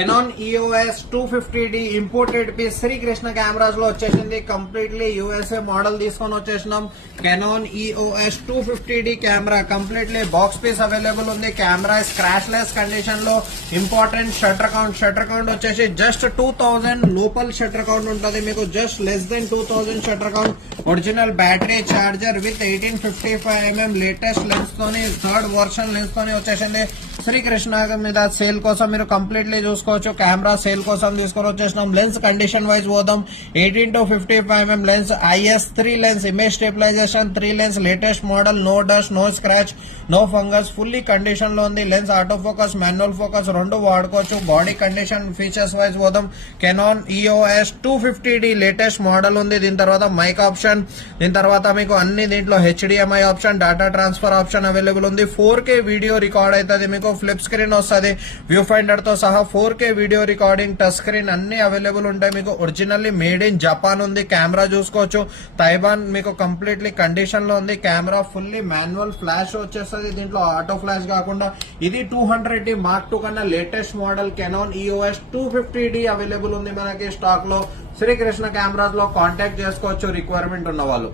Canon EOS 250D imported piece Srikrishna cameras లో వచ్చేసింది. Completely USA model తీసుకొని వచ్చేసినాం. Canon EOS 250D camera completely box piece available ఉంది. Camera scratch less condition లో important shutter count వచ్చేసి just 2000 లోపల్ shutter count ఉంటుంది మీకు. Just less than 2000 shutter count. Original battery charger with 1855mm latest lens తోని third version lens తోని వచ్చేసింది. శ్రీకృష్ణ మీద సేల్ కోసం మీరు కంప్లీట్లీ చూసుకోవచ్చు. కెమెరా సేల్ కోసం తీసుకొని వచ్చేసినాం. లెన్స్ కండిషన్ వైజ్ పోదాం. 18 to 55mm lens, IS3 lens, image stabilisation 3 lens, latest model, no dust, no scratch, no fungus, fully condition లో ఉంది. Lens auto focus, manual focus రెండు వాడుకోవచ్చు. బాడీ కండిషన్ ఫీచర్స్ వైజ్ పోదాం. Canon EOS 250D latest model ఉంది. దీని తర్వాత mic option, దీని తర్వాత మీకు అన్ని దీంట్లో HDMI option, data transfer option available ఉంది. 4K వీడియో రికార్డ్ అవుతుంది మీకు. ఫ్లిప్ స్క్రీన్ వస్తుంది వ్యూ ఫైండర్ తో సహా. 4K video recording, touch screen అన్ని అవైలబుల్ ఉంటాయి మీకు. ఒరిజినల్లీ మేడ్ ఇన్ జపాన్ ఉంది. కెమెరా చూసుకోవచ్చు. తైవాన్ మీకు కంప్లీట్లీ కండిషన్ లో ఉంది. కెమెరా ఫుల్లీ మాన్యువల్ ఫ్లాష్ వచ్చేస్తుంది. దీంట్లో ఆటో ఫ్లాష్ కాకుండా ఇది 200D Mark II కన్నా latest model Canon EOS 250D available ఉంది మనకి స్టాక్ లో. శ్రీకృష్ణ కెమెరాస్ లో కాంటాక్ట్ చేసుకోవచ్చు రిక్వైర్మెంట్ ఉన్న వాళ్ళు.